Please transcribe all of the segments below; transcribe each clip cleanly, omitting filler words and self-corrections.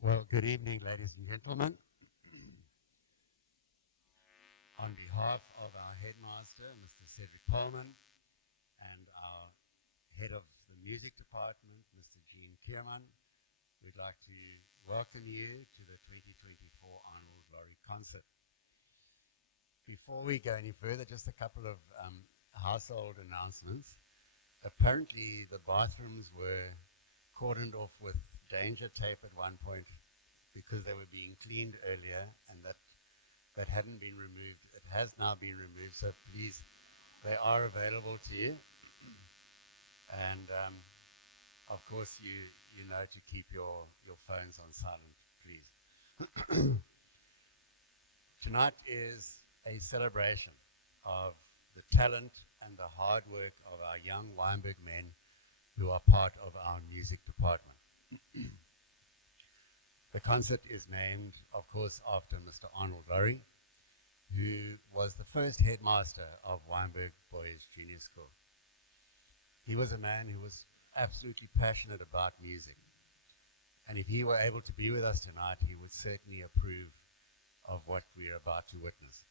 Well, good evening, ladies and gentlemen. On behalf of our headmaster, Mr. Cedric Pullman, and our head of the music department, Mr. Gene Kierman, we'd like to welcome you to the 2024 Arnold Lorie concert. Before we go any further, just a couple of household announcements. Apparently, the bathrooms were cordoned off with danger tape at one point because they were being cleaned earlier, and that hadn't been removed. It has now been removed, so please, they are available to you. And of course, you know to keep your phones on silent, please. Tonight is a celebration of the talent and the hard work of our young Wynberg men who are part of our music department. The concert is named, of course, after Mr. Arnold Lorie, who was the first headmaster of Wynberg Boys Junior School. He was a man who was absolutely passionate about music. And if he were able to be with us tonight, he would certainly approve of what we are about to witness.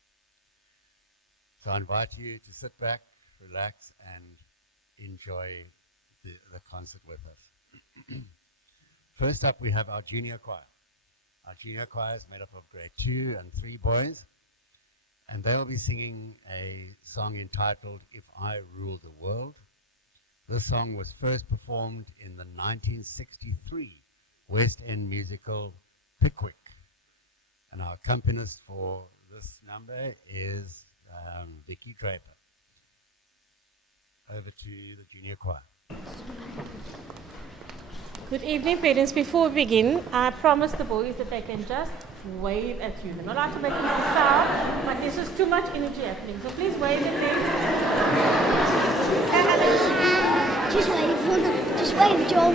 So I invite you to sit back, relax, and enjoy the concert with us. First up, we have our junior choir. Our junior choir is made up of grade 2 and 3 boys, and they will be singing a song entitled If I Rule the World. This song was first performed in the 1963 West End musical Pickwick. And our accompanist for this number is Vicky Draper. Over to the junior choir. Good evening, parents. Before we begin, I promised the boys that they can just wave at you. They're not allowed to make any sound, but there's just too much energy happening. So please wave at them. Just wave, Joe.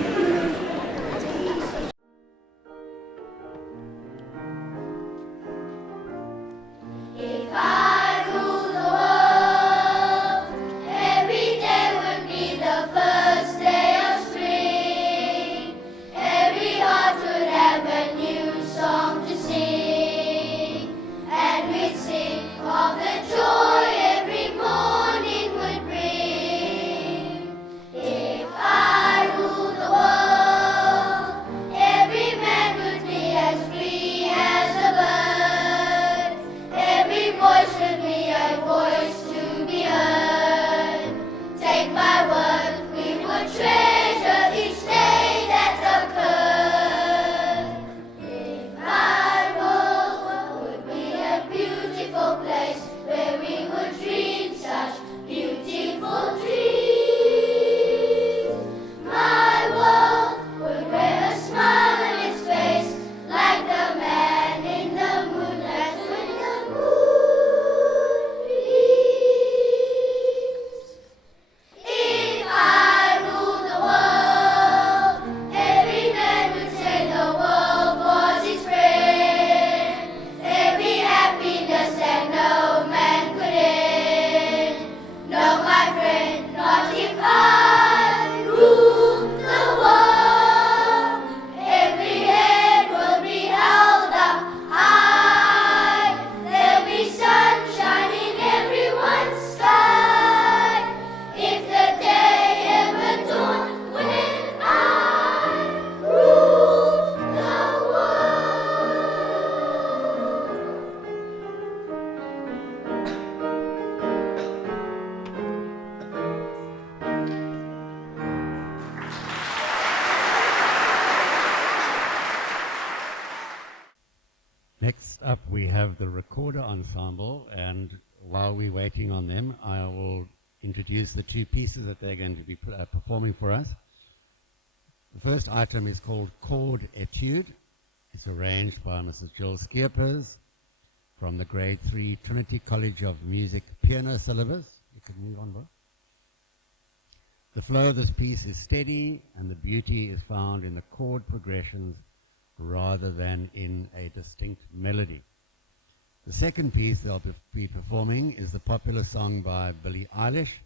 Next up, we have the recorder ensemble, and while we're waiting on them, I will introduce the two pieces that they're going to be performing for us. The first item is called Chord Etude. It's arranged by Mrs. Jill Skeepers from the grade 3 Trinity College of Music piano syllabus. You can move on, Will. The flow of this piece is steady, and the beauty is found in the chord progressions rather than in a distinct melody. The second piece they'll be performing is the popular song by Billie Eilish,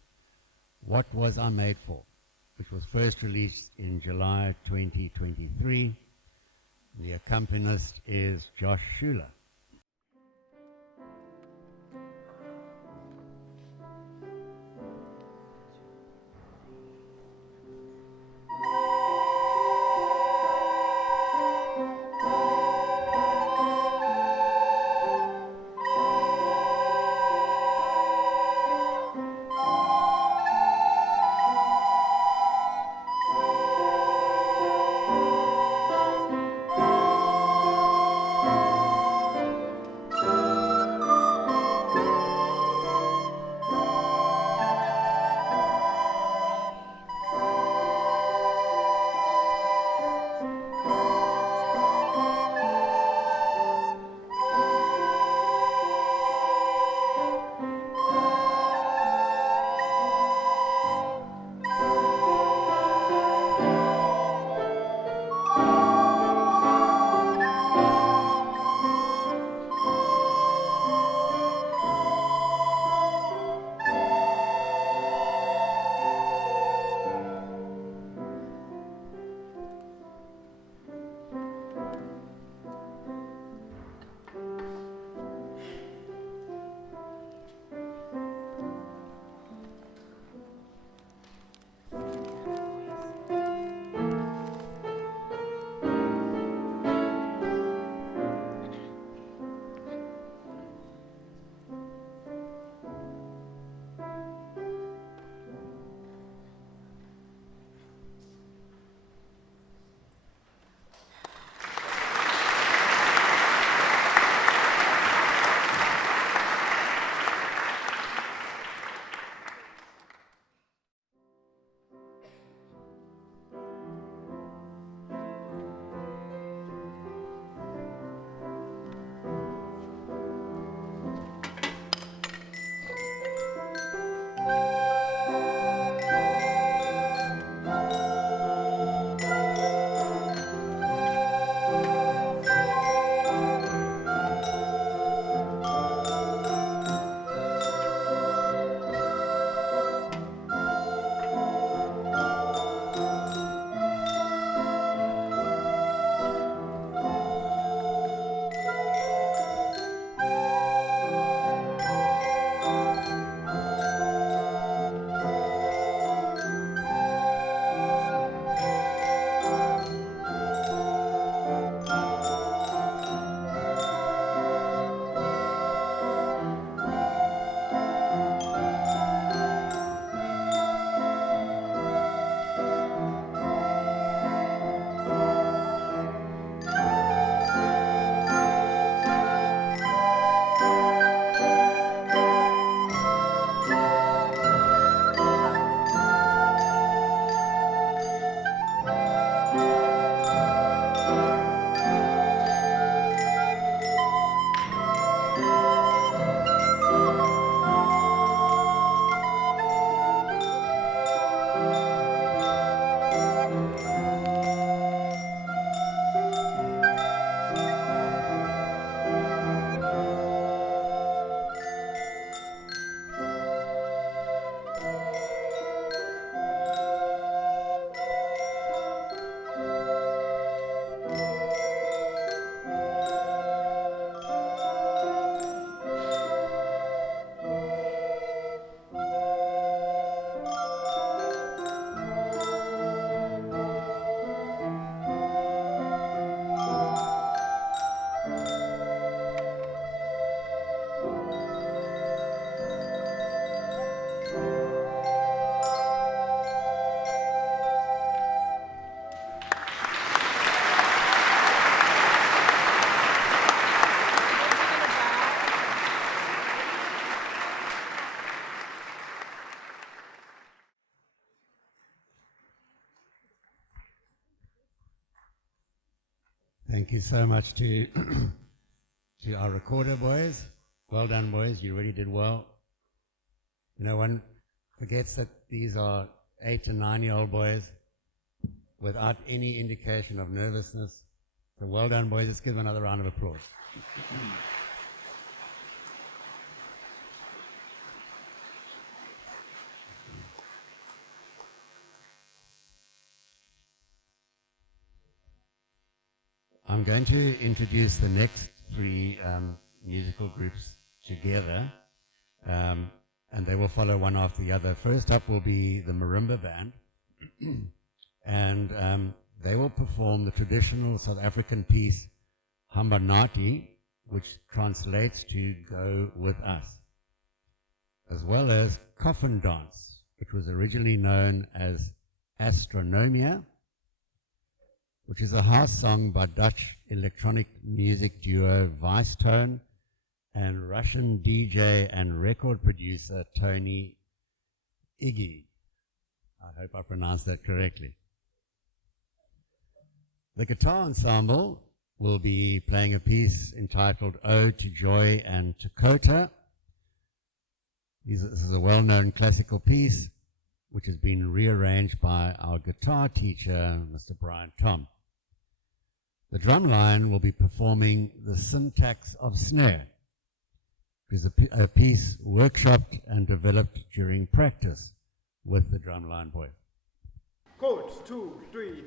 What Was I Made For?, which was first released in July 2023. The accompanist is Josh Schuler. Thank you so much to to our recorder boys. Well done, boys. You really did well. No one forgets that these are 8 and 9-year-old boys without any indication of nervousness. So well done, boys. Let's give them another round of applause. I'm going to introduce the next three musical groups together, and they will follow one after the other. First up will be the Marimba Band, and they will perform the traditional South African piece Hamba Nathi, which translates to Go With Us, as well as Coffin Dance, which was originally known as Astronomia, which is a house song by Dutch electronic music duo Vicetone and Russian DJ and record producer Tony Iggy. I hope I pronounced that correctly. The guitar ensemble will be playing a piece entitled Ode to Joy and Takota. This is a well-known classical piece which has been rearranged by our guitar teacher, Mr. Brian Tom. The drum line will be performing The Syntax of Snare, which is a piece workshopped and developed during practice with the drumline boy. Coach, 2, 3.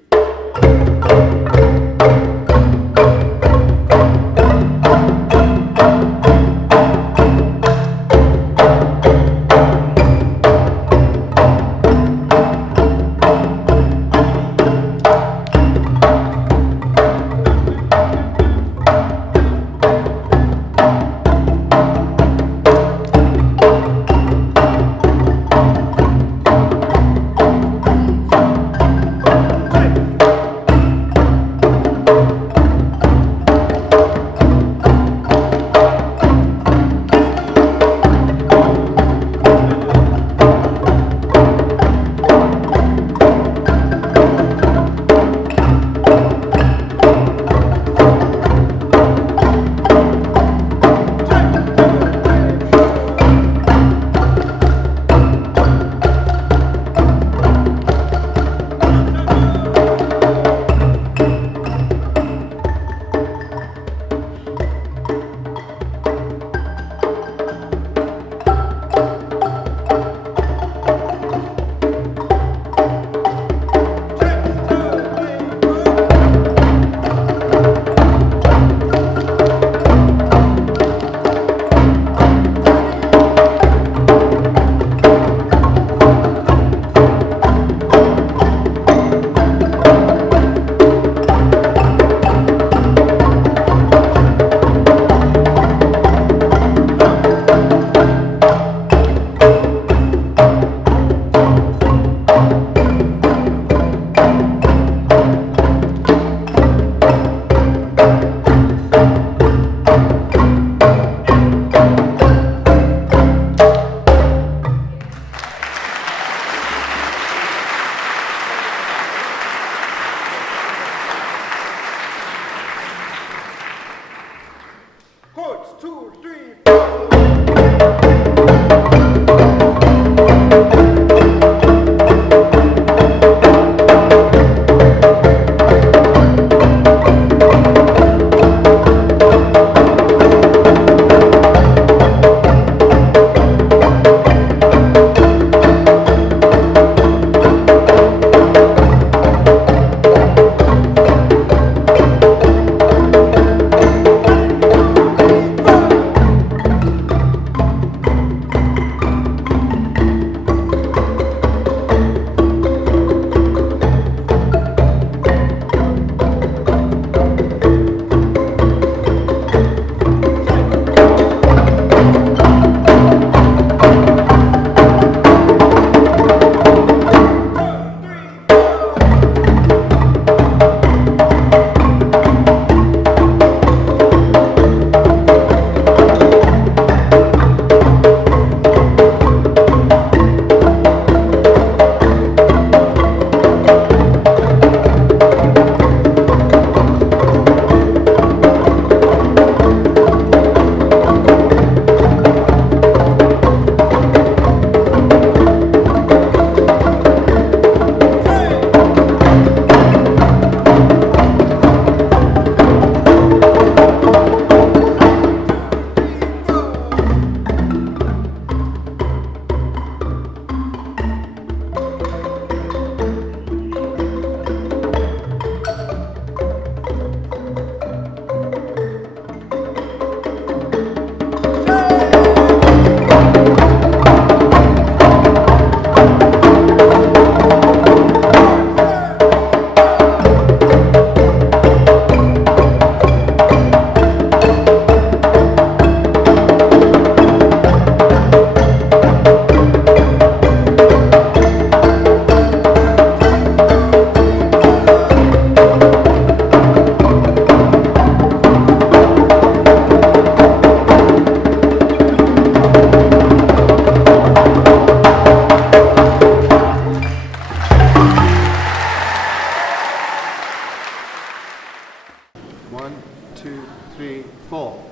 1, 2, 3, 4.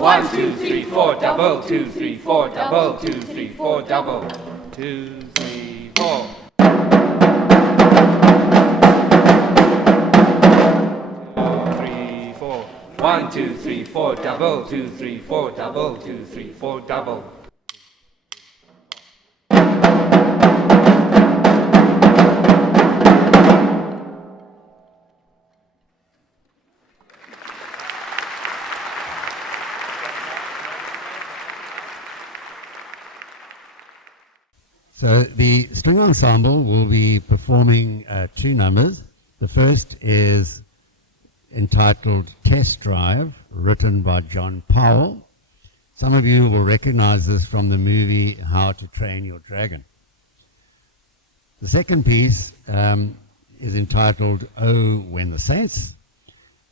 One, two, three, four, double, 2, 3, 4, double, 2, 3, 4, double, 2, 3, 4. 2, 3, 4. 1, 2, 3, 4, double, 2, 3, 4, double, 2, 3, 4, double. So the string ensemble will be performing two numbers. The first is entitled Test Drive, written by John Powell. Some of you will recognize this from the movie How to Train Your Dragon. The second piece is entitled Oh, When the Saints,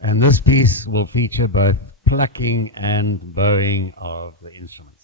and this piece will feature both plucking and bowing of the instruments.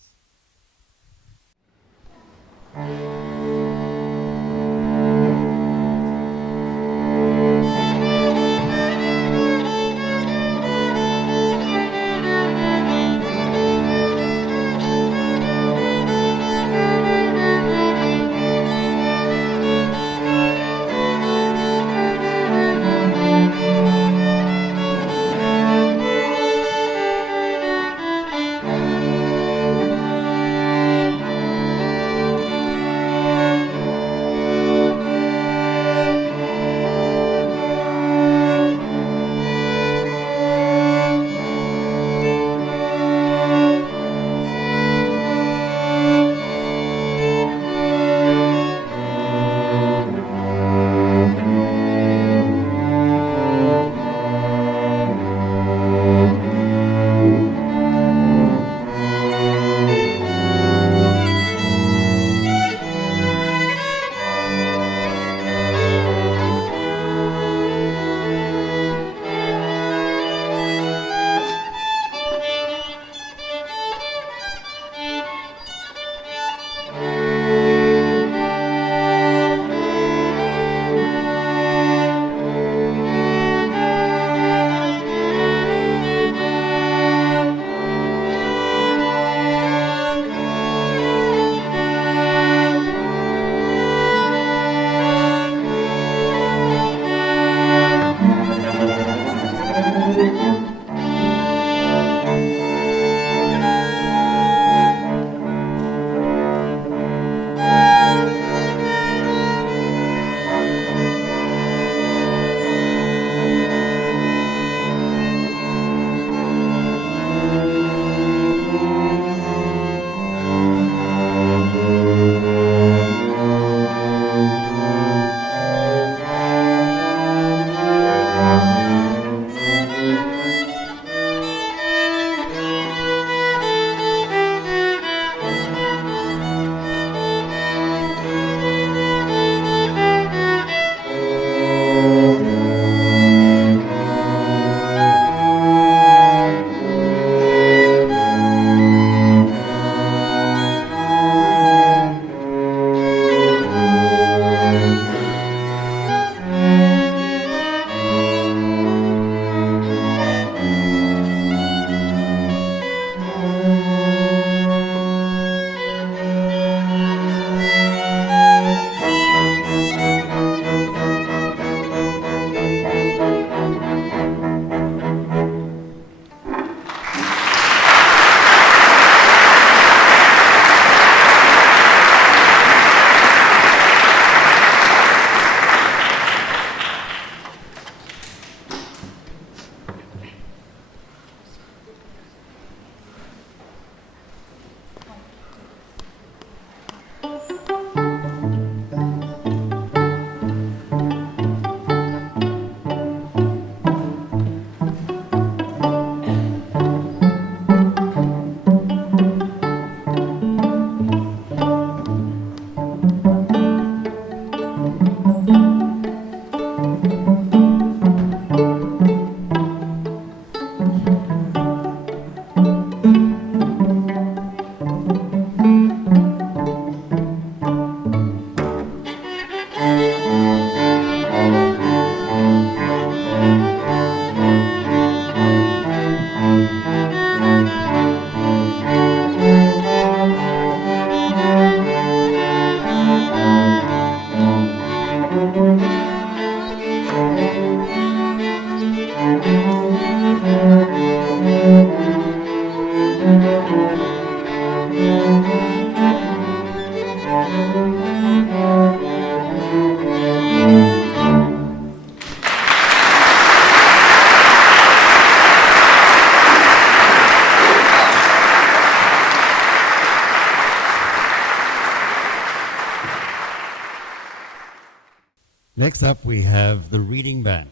Next up, we have the Reading Band.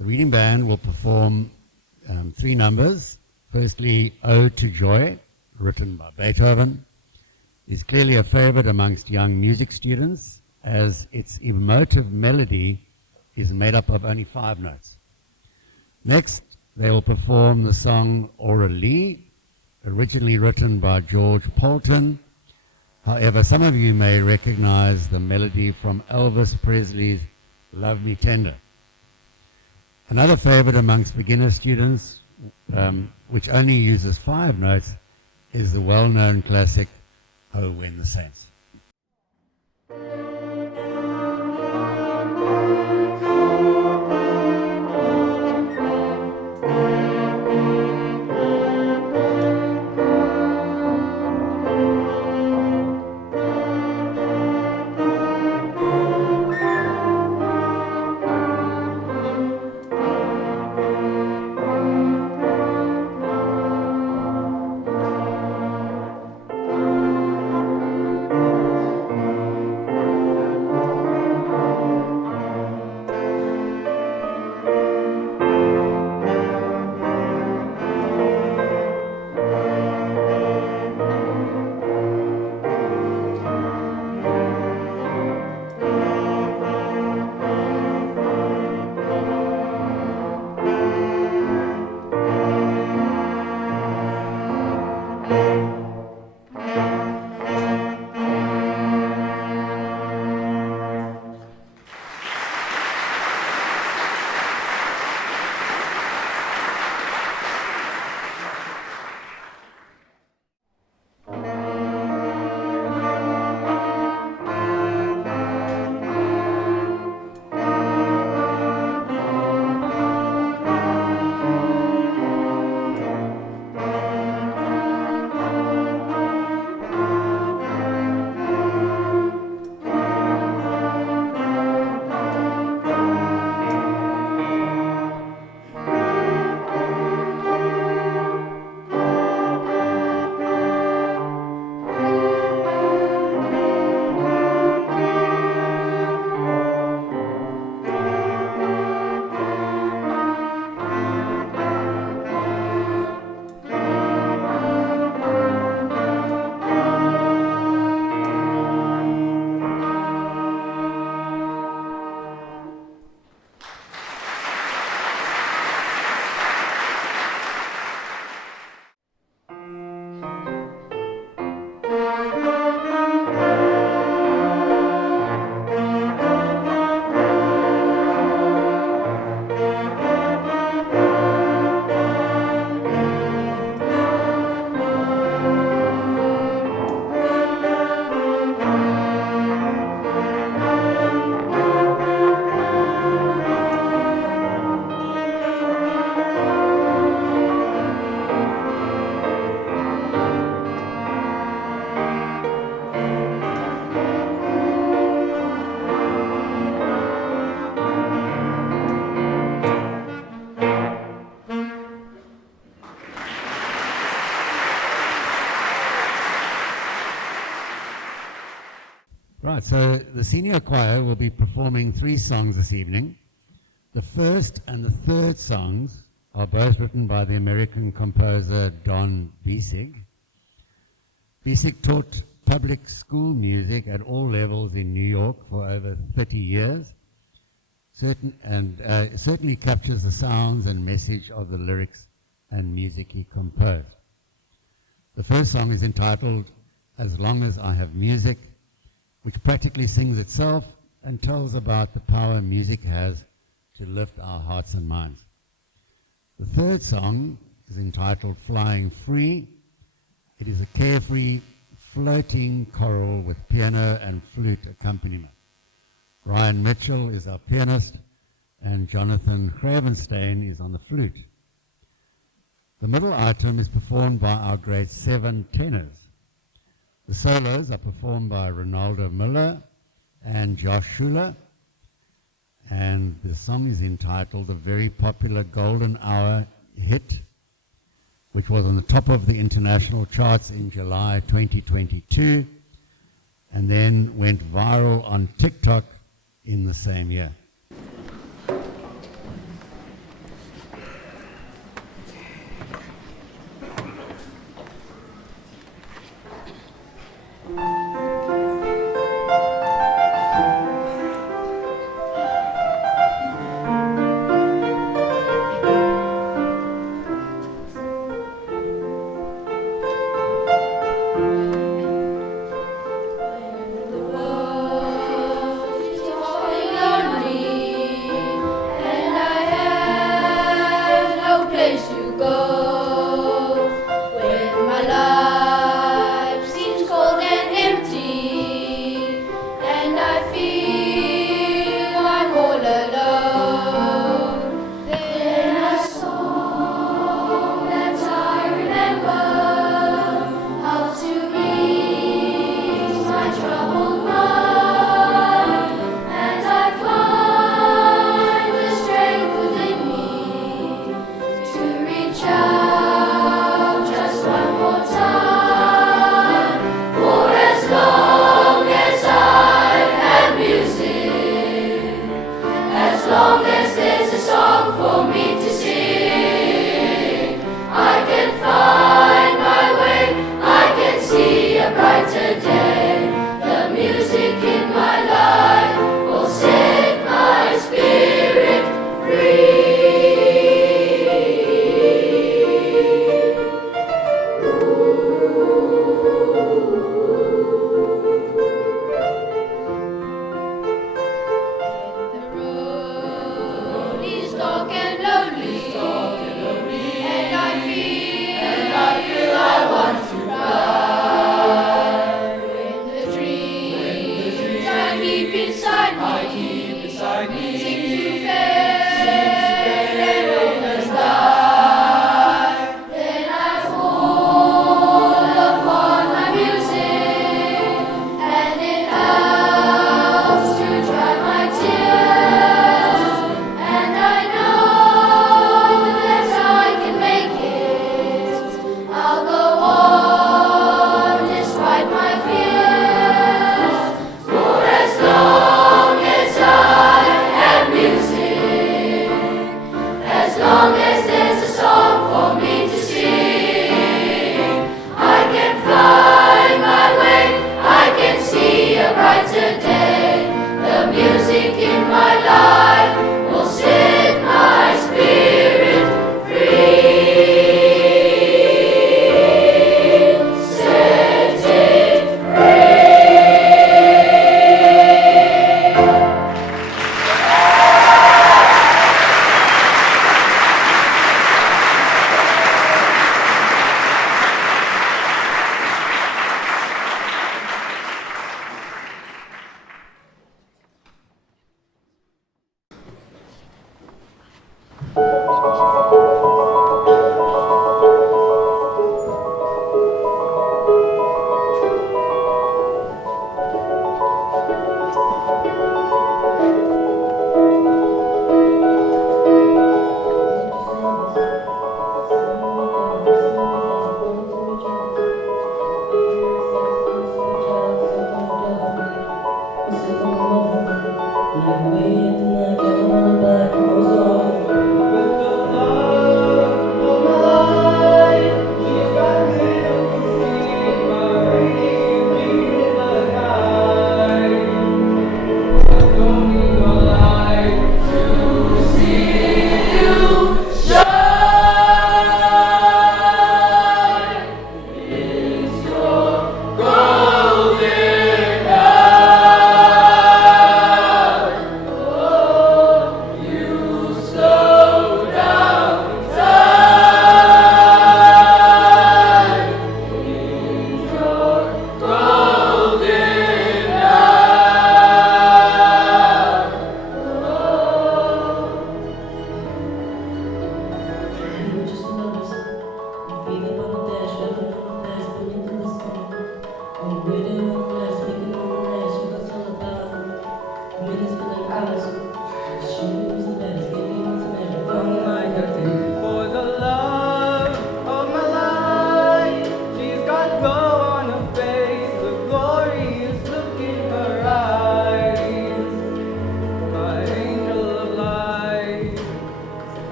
The Reading Band will perform 3 numbers. Firstly, Ode to Joy, written by Beethoven, is clearly a favorite amongst young music students, as its emotive melody is made up of only 5 notes. Next, they will perform the song Aurelie, originally written by George Poulton. However, some of you may recognize the melody from Elvis Presley's Love Me Tender. Another favorite amongst beginner students, which only uses 5 notes, is the well-known classic, Oh, When the Saints. Right, so the senior choir will be performing 3 songs this evening. The first and the third songs are both written by the American composer Don Bisig. Bisig taught public school music at all levels in New York for over 30 years, certainly captures the sounds and message of the lyrics and music he composed. The first song is entitled As Long as I Have Music, which practically sings itself and tells about the power music has to lift our hearts and minds. The third song is entitled Flying Free. It is a carefree, floating choral with piano and flute accompaniment. Ryan Mitchell is our pianist, and Jonathan Gravenstein is on the flute. The middle item is performed by our grade 7 tenors. The solos are performed by Ronaldo Miller and Josh Schuler, and the song is entitled the very popular Golden Hour hit, which was on the top of the international charts in July 2022, and then went viral on TikTok in the same year. The world is going on.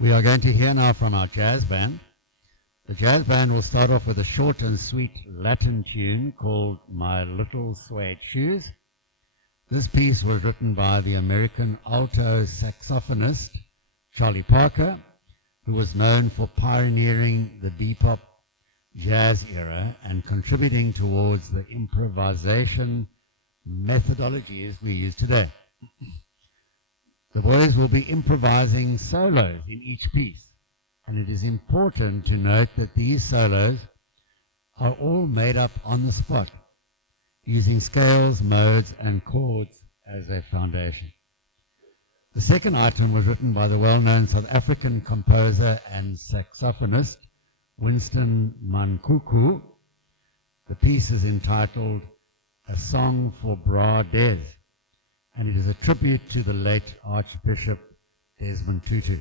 We are going to hear now from our jazz band. The jazz band will start off with a short and sweet Latin tune called My Little Suede Shoes. This piece was written by the American alto saxophonist Charlie Parker, who was known for pioneering the bebop jazz era and contributing towards the improvisation methodologies we use today. The boys will be improvising solos in each piece, and it is important to note that these solos are all made up on the spot, using scales, modes, and chords as their foundation. The second item was written by the well-known South African composer and saxophonist Winston Mankuku. The piece is entitled A Song for Bra Des, and it is a tribute to the late Archbishop Desmond Tutu.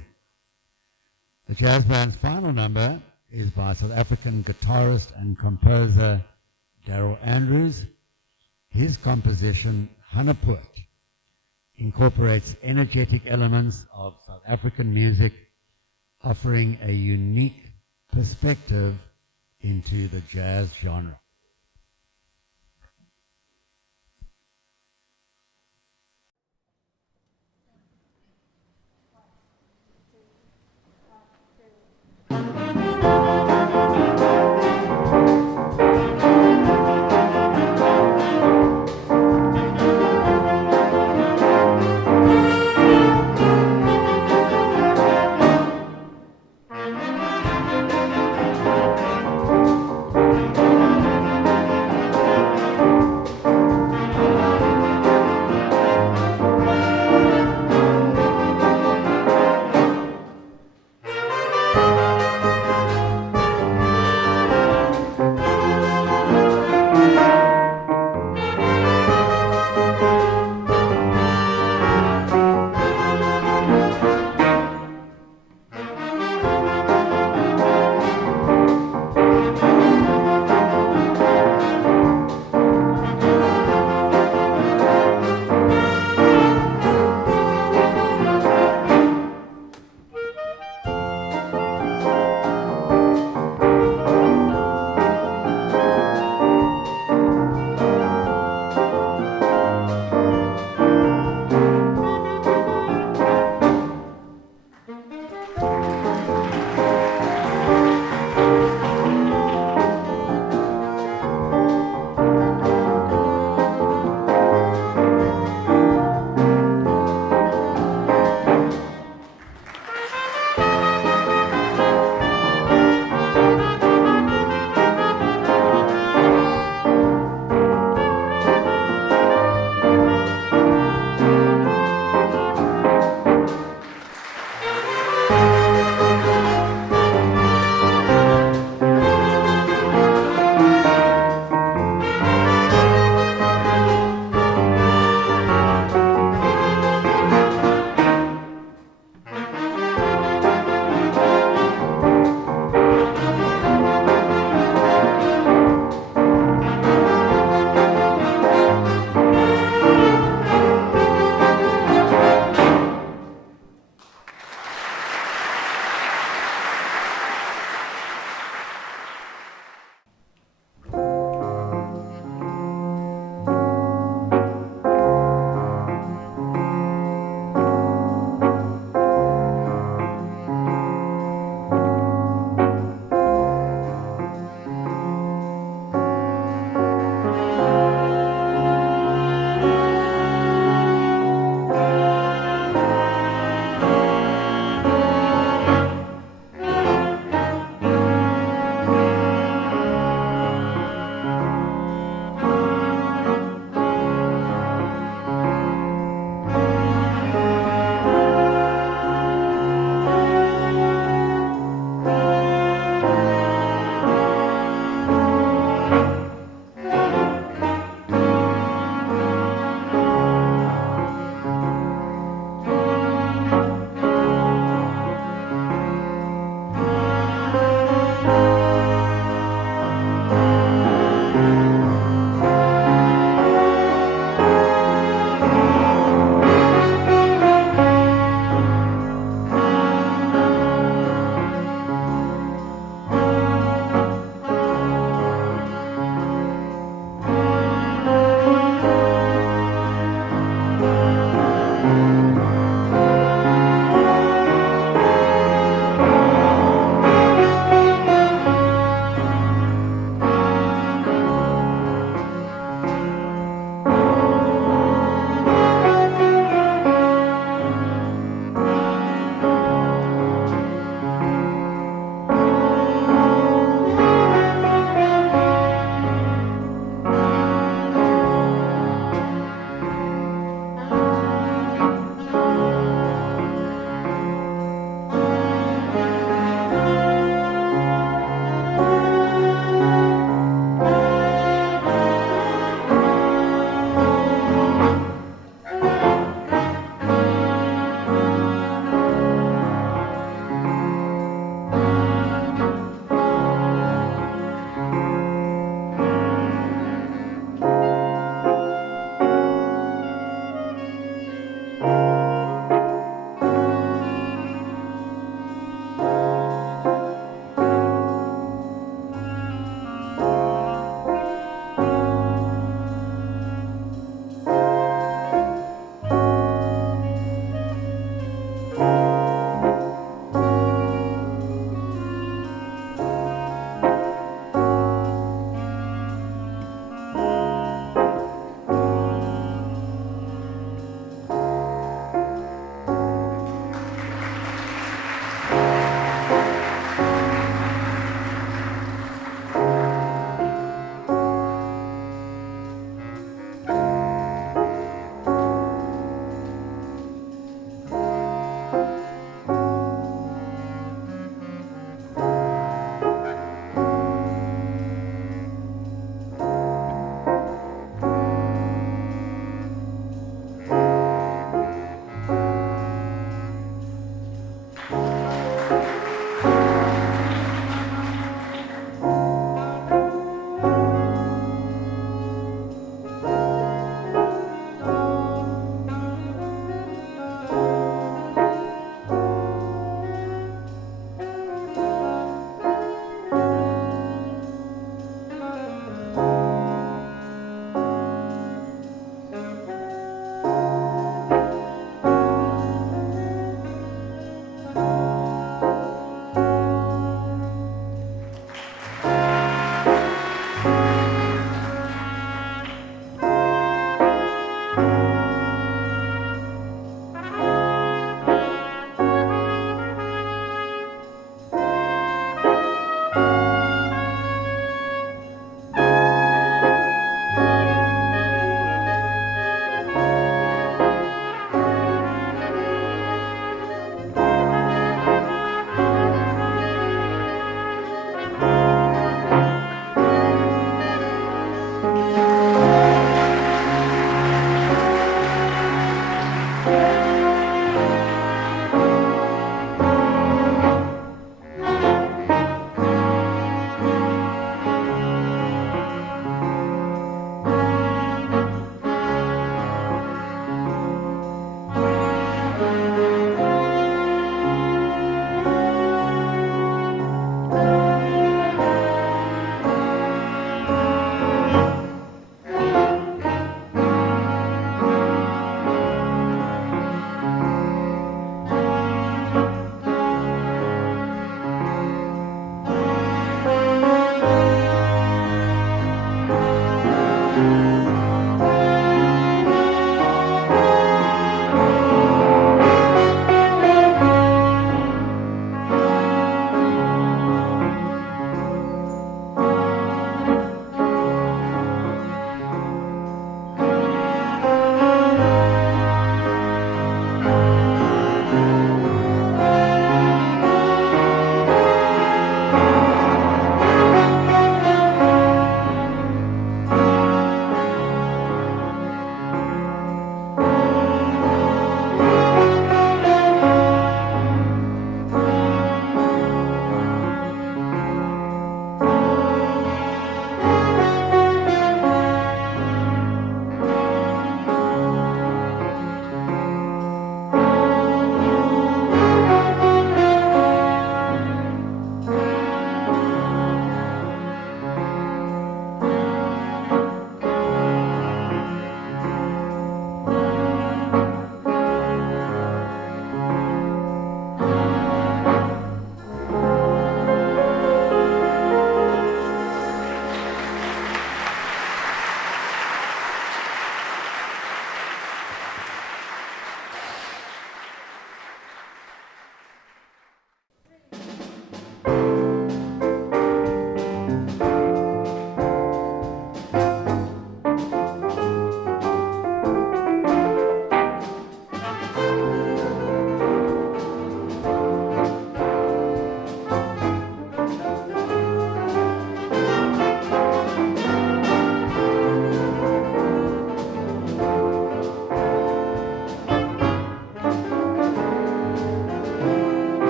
The jazz band's final number is by South African guitarist and composer Daryl Andrews. His composition, Hanaput, incorporates energetic elements of South African music, offering a unique perspective into the jazz genre.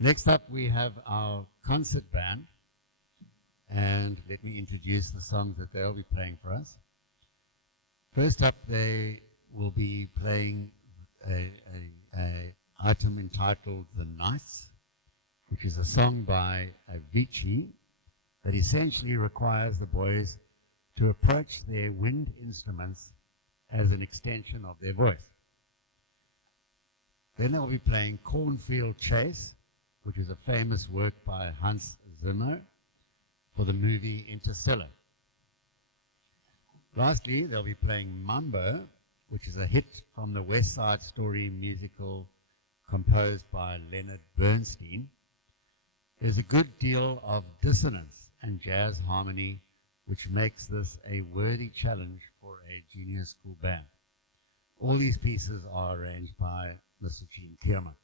Next up, we have our concert band. And let me introduce the songs that they'll be playing for us. First up, they will be playing a item entitled The Nights, which is a song by Avicii that essentially requires the boys to approach their wind instruments as an extension of their voice. Then they'll be playing Cornfield Chase, which is a famous work by Hans Zimmer for the movie Interstellar. Lastly, they'll be playing Mambo, which is a hit from the West Side Story musical composed by Leonard Bernstein. There's a good deal of dissonance and jazz harmony, which makes this a worthy challenge for a junior school band. All these pieces are arranged by Mr. Gene Kierman.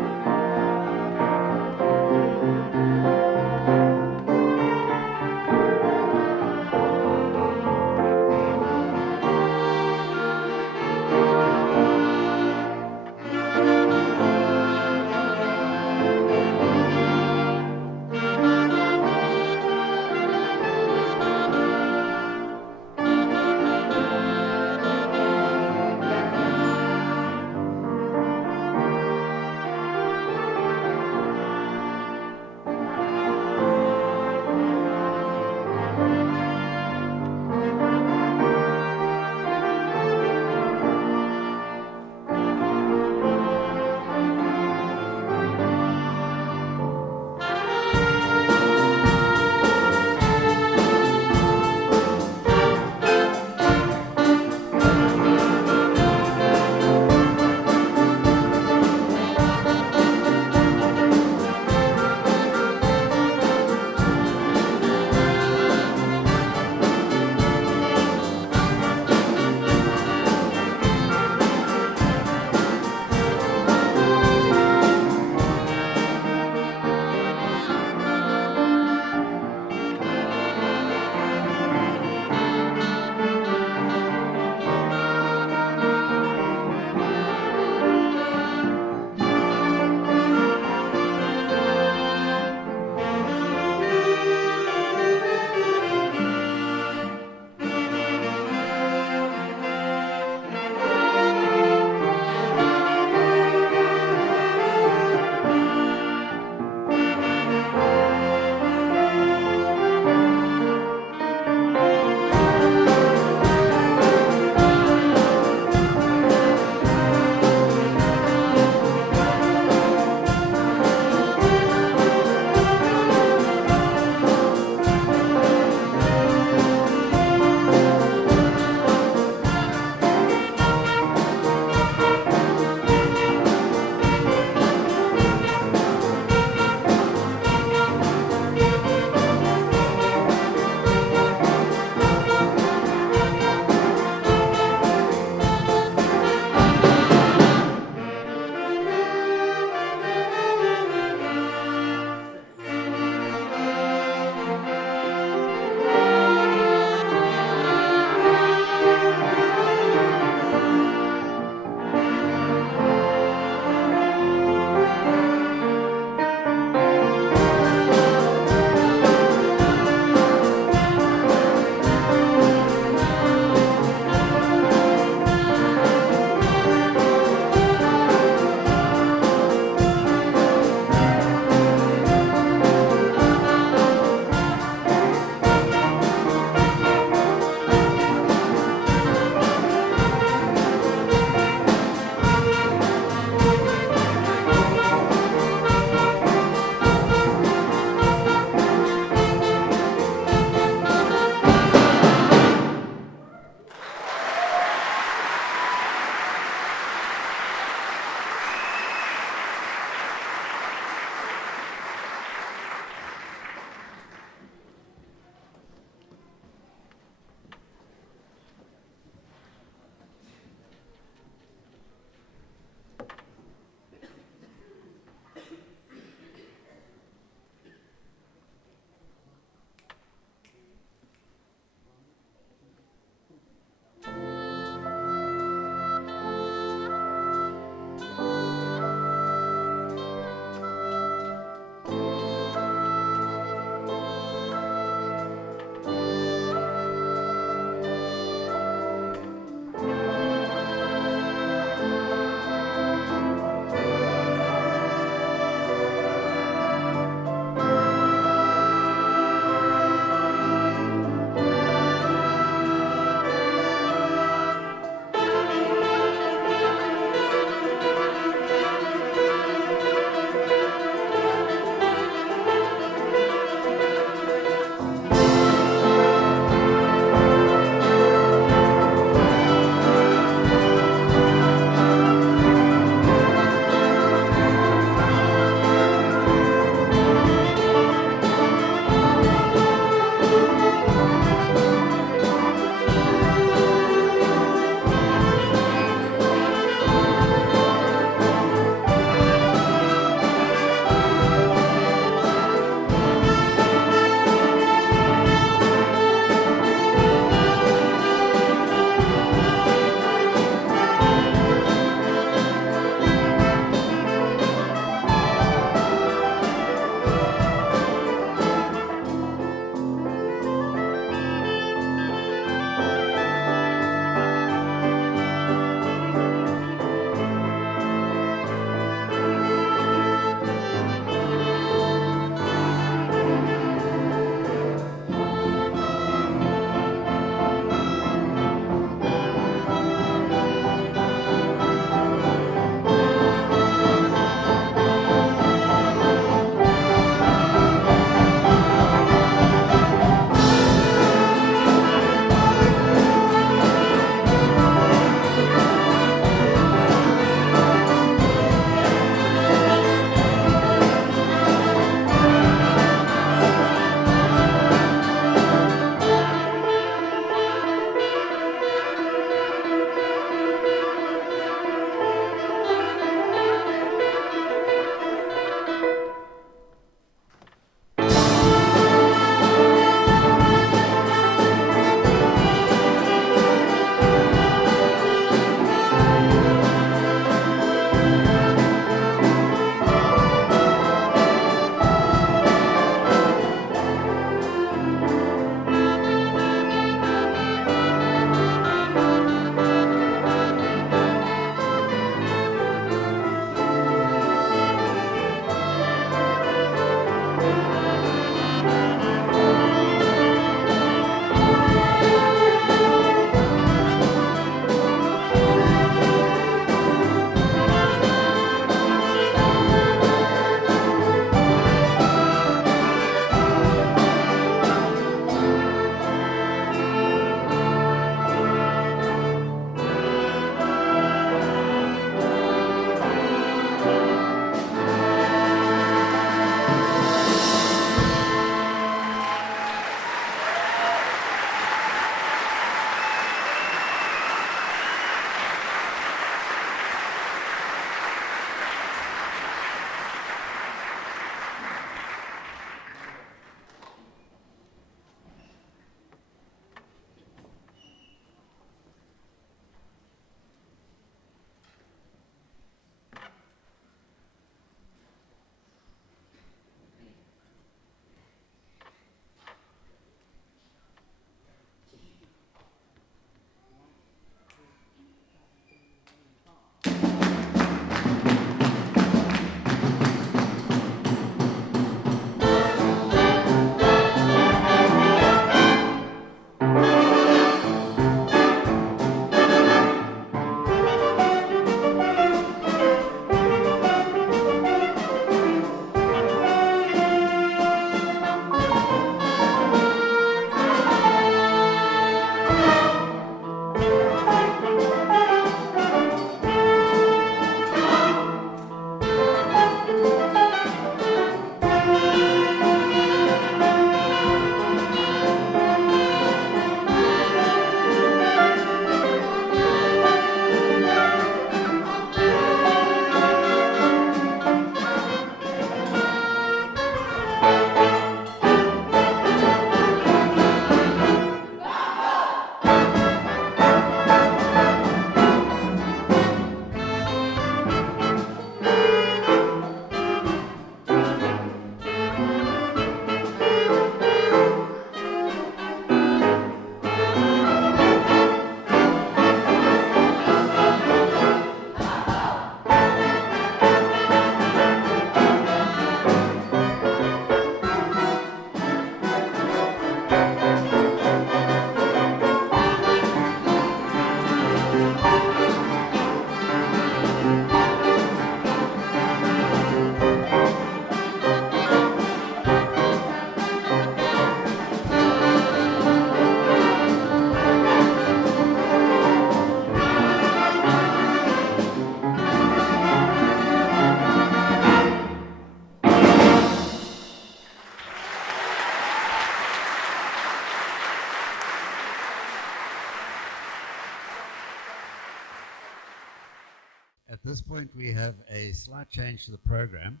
this point, we have a slight change to the program.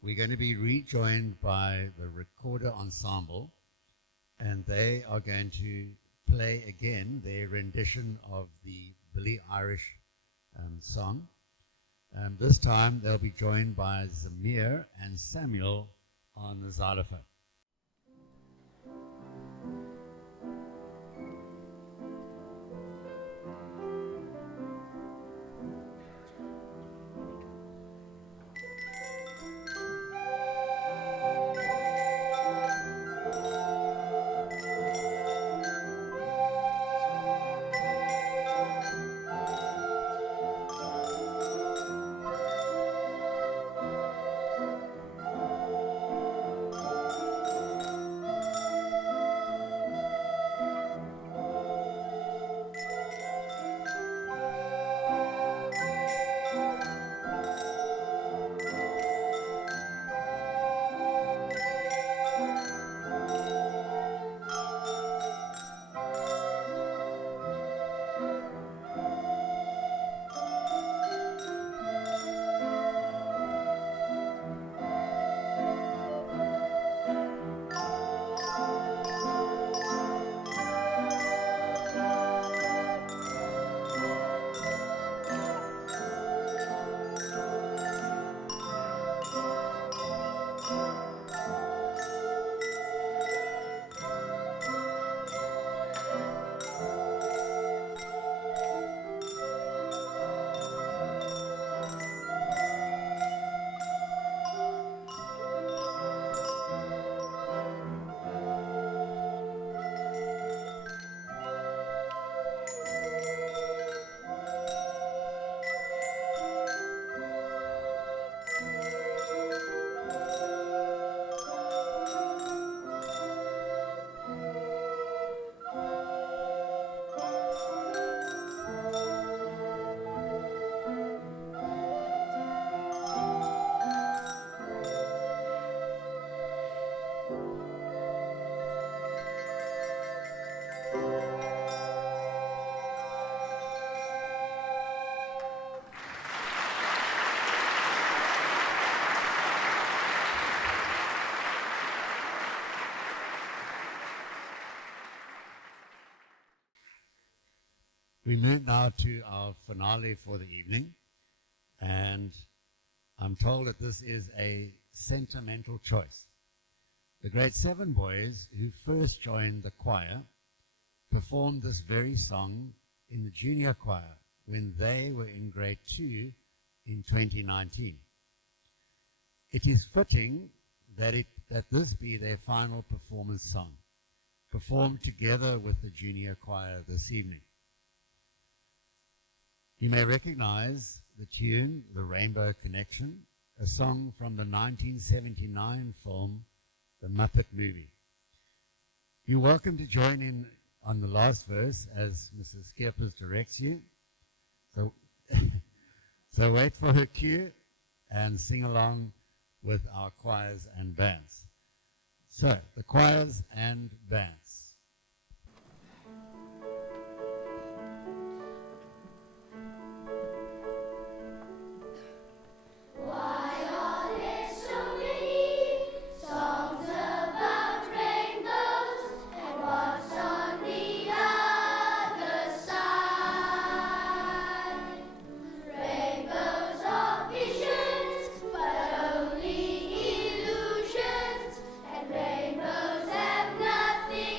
We're going to be rejoined by the recorder ensemble, and they are going to play again their rendition of the Billy Irish song. This time, they'll be joined by Zamir and Samuel on the xylophone. We move now to our finale for the evening, and I'm told that this is a sentimental choice. The grade 7 boys who first joined the choir performed this very song in the junior choir when they were in grade 2 in 2019. It is fitting that this be their final performance song, performed together with the junior choir this evening. You may recognize the tune, The Rainbow Connection, a song from the 1979 film, The Muppet Movie. You're welcome to join in on the last verse as Mrs. Skeppers directs you. So, so wait for her cue and sing along with our choirs and bands. So, the choirs and bands. Rainbows have nothing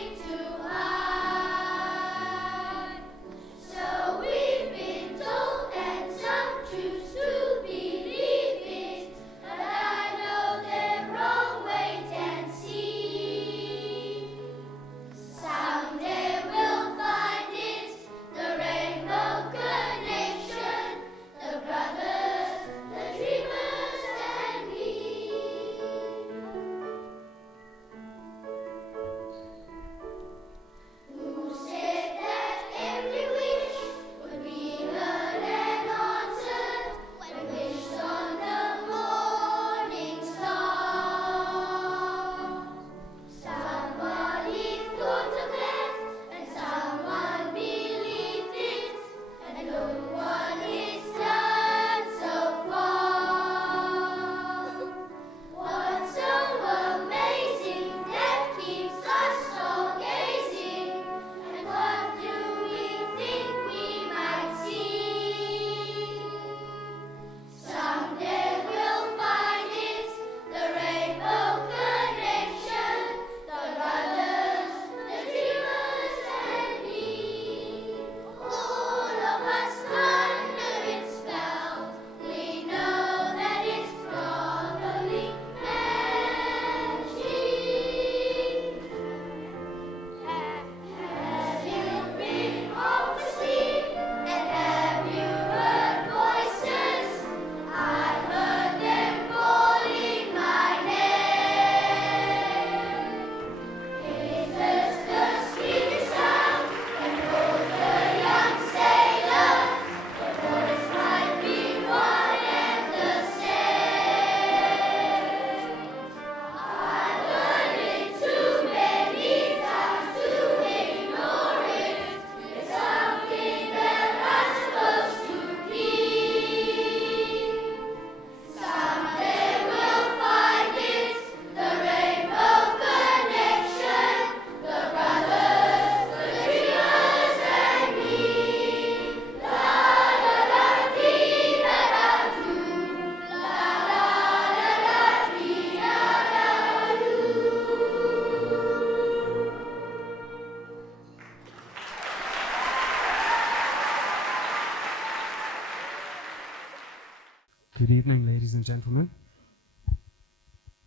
Good evening, ladies and gentlemen.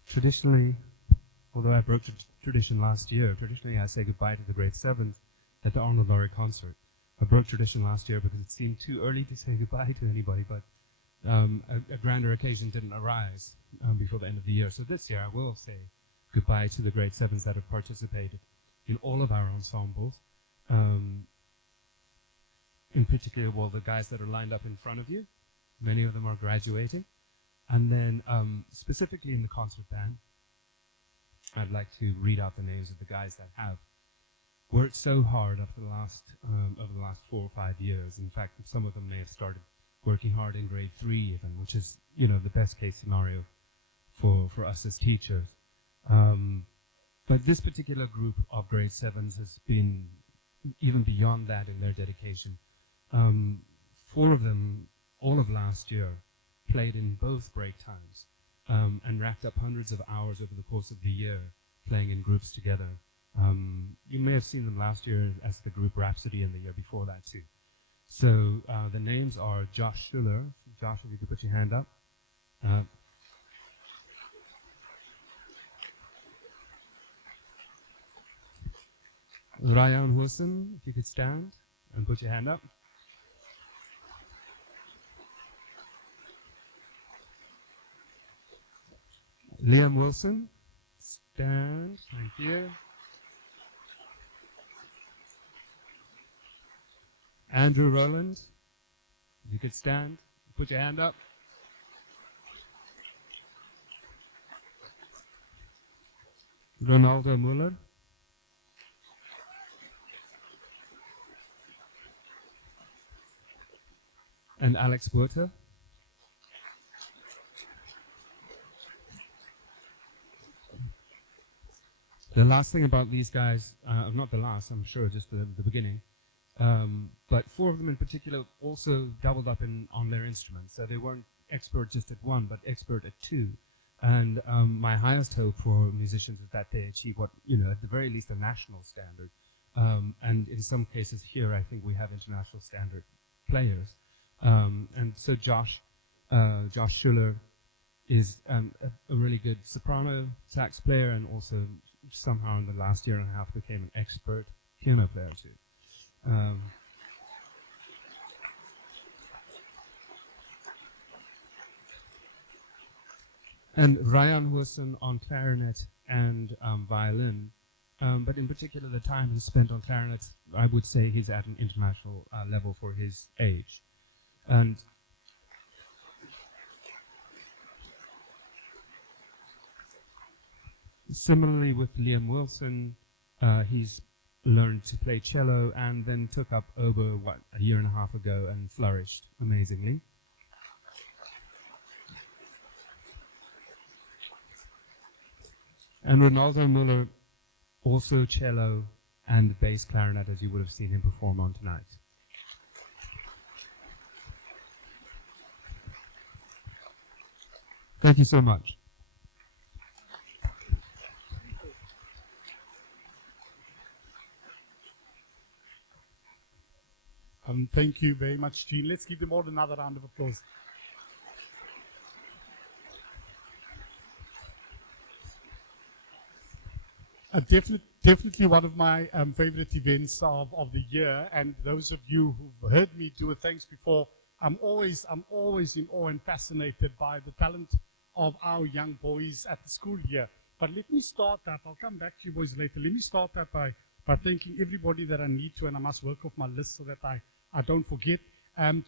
Traditionally, although I broke tradition last year, traditionally I say goodbye to the grade 7s at the Arnold Lorie concert. I broke tradition last year because it seemed too early to say goodbye to anybody, but a grander occasion didn't arise before the end of the year. So this year I will say goodbye to the grade 7s that have participated in all of our ensembles. In particular, well, the guys that are lined up in front of you. Many of them are graduating. And then specifically in the concert band, I'd like to read out the names of the guys that have worked so hard over the last 4 or 5 years. In fact, some of them may have started working hard in grade 3 even, which is, you know, the best case scenario for us as teachers. But this particular group of grade 7s has been even beyond that in their dedication. 4 of them, all of last year, played in both break times and racked up hundreds of hours over the course of the year playing in groups together. You may have seen them last year as the group Rhapsody and the year before that too. So the names are Josh Schuller. Josh, if you could put your hand up. Ryan Wilson, if you could stand and put your hand up. Liam Wilson, stand, thank you. Andrew Rowland, if you could stand, put your hand up. Ronaldo Muller. And Alex Buerter. The last thing about these guys, not the last, I'm sure, just the beginning, but 4 of them in particular also doubled up on their instruments. So they weren't expert just at one, but expert at 2. And my highest hope for musicians is that they achieve what, you know, at the very least a national standard. And in some cases here, I think we have international standard players. And so Josh Schuller is a really good soprano sax player, and also somehow in the last year and a half became an expert piano player too. And Ryan Wilson on clarinet and violin, but in particular the time he spent on clarinet, I would say he's at an international level for his age. And similarly with Liam Wilson, he's learned to play cello and then took up oboe, a year and a half ago, and flourished amazingly. And Ronaldo Muller, also cello and bass clarinet, as you would have seen him perform on tonight. Thank you so much. Thank you very much, Gene. Let's give them all another round of applause. Definitely one of my favorite events of the year, and those of you who've heard me do thanks before, I'm always in awe and fascinated by the talent of our young boys at the school here. But let me start up, I'll come back to you boys later. Let me start up by thanking everybody that I need to, and I must work off my list so that I don't forget,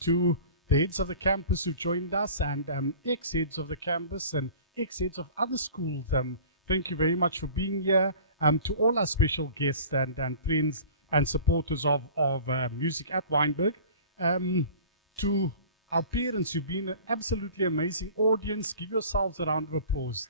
to the heads of the campus who joined us, and ex-heads of the campus and ex-heads of other schools. Thank you very much for being here. To all our special guests and friends and supporters of music at Wynberg. To our parents, you've been an absolutely amazing audience. Give yourselves a round of applause.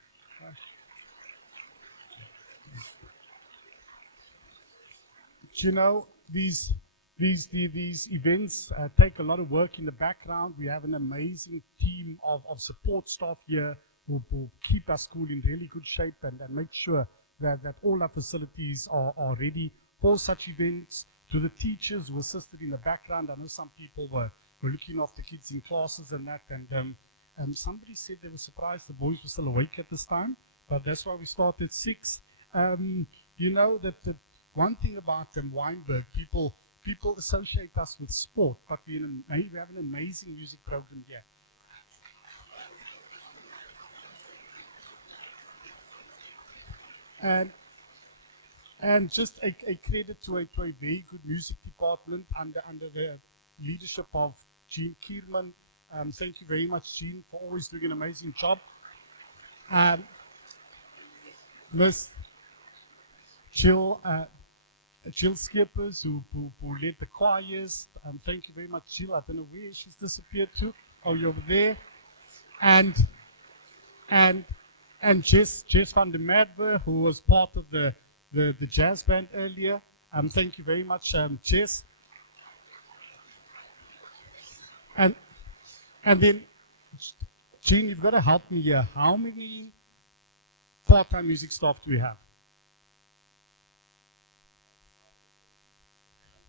You know, these events take a lot of work in the background. We have an amazing team of support staff here who keep our school in really good shape and make sure that all our facilities are ready for such events. To the teachers who assisted in the background, I know some people were looking after kids in classes and that, and somebody said they were surprised the boys were still awake at this time, but that's why we started at 6. You know that the one thing about Weinberg, people associate us with sport, but we have an amazing music program here. And just a credit to a very good music department under the leadership of Gene Kierman. Thank you very much, Gene, for always doing an amazing job. Miss Jill Skippers, who led the choirs. Thank you very much, Jill. I don't know where she's disappeared to. Oh, you're over there. And Jess van der Merwe, who was part of the jazz band earlier. Thank you very much, Jess. And then, Gene, you've got to help me here. How many part-time music staff do we have?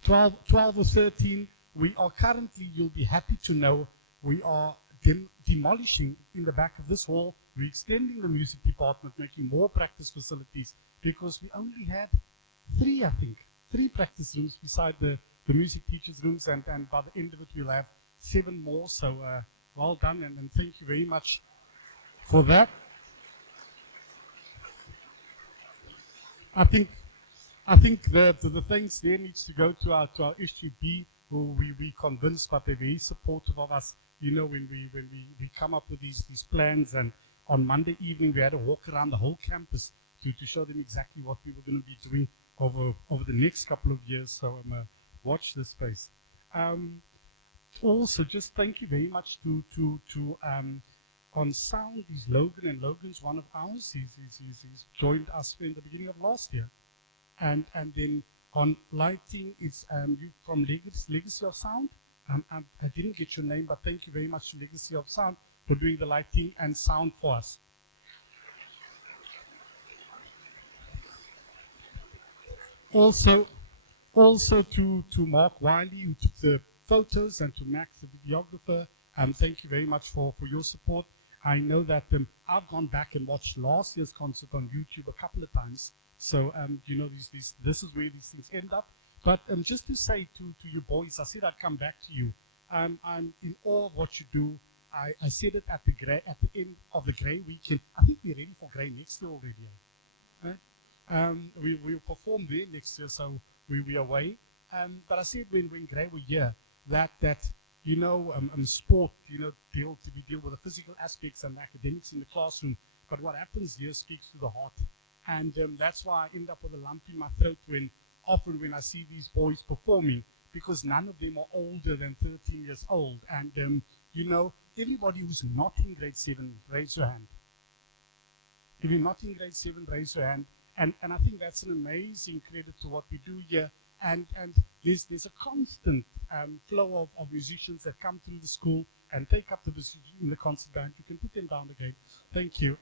12 or 13. We are currently, you'll be happy to know, we are demolishing in the back of this hall. We're extending the music department, making more practice facilities, because we only had 3 practice rooms beside the music teachers' rooms, and by the end of it we'll have 7 more. So well done, and thank you very much for that. I think the thanks there needs to go to our SGB, who we convinced, but they're very supportive of us. You know, when we come up with these plans, and on Monday evening we had to walk around the whole campus to show them exactly what we were going to be doing over the next couple of years. So watch this space. Also, just thank you very much to on sound is Logan, and Logan's one of ours. He's joined us in the beginning of last year. And then on lighting is you from Legacy of Sound. I didn't get your name, but thank you very much to Legacy of Sound for doing the lighting and sound for us. Also to Mark Wiley, who took the photos, and to Max, the videographer. Thank you very much for your support. I know that I've gone back and watched last year's concert on YouTube a couple of times. So, you know, this is where these things end up. But just to say to you boys, I said I'd come back to you. I'm in awe of what you do. I said it at the end of the Grey weekend. I think we're ready for Grey next year already. Right? We'll perform there next year, so we'll be away. But I said when Grey were here that you know, sport, you know, we deal with the physical aspects and academics in the classroom. But what happens here speaks to the heart. And that's why I end up with a lump in my throat often when I see these boys performing, because none of them are older than 13 years old. And, you know, everybody who's not in grade 7, raise your hand. If you're not in grade 7, raise your hand. And I think that's an amazing credit to what we do here. And there's a constant flow of musicians that come through the school and take up the position in the concert band. You can put them down again. Thank you.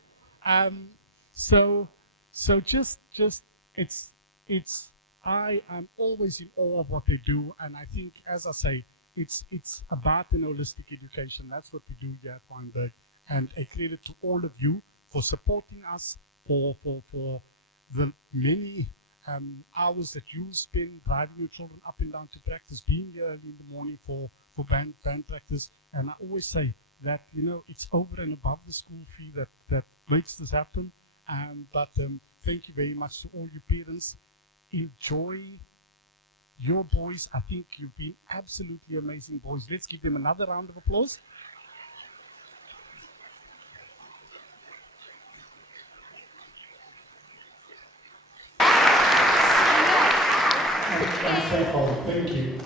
So just I am always in awe of what they do, and I think, as I say, it's about an holistic education. That's what we do here at Weinberg, and a credit to all of you for supporting us, for the many hours that you spend driving your children up and down to practice, being here in the morning for band practice. And I always say that, you know, it's over and above the school fee that makes this happen. But thank you very much to all you parents. Enjoy your boys. I think you've been absolutely amazing boys. Let's give them another round of applause. Thank you.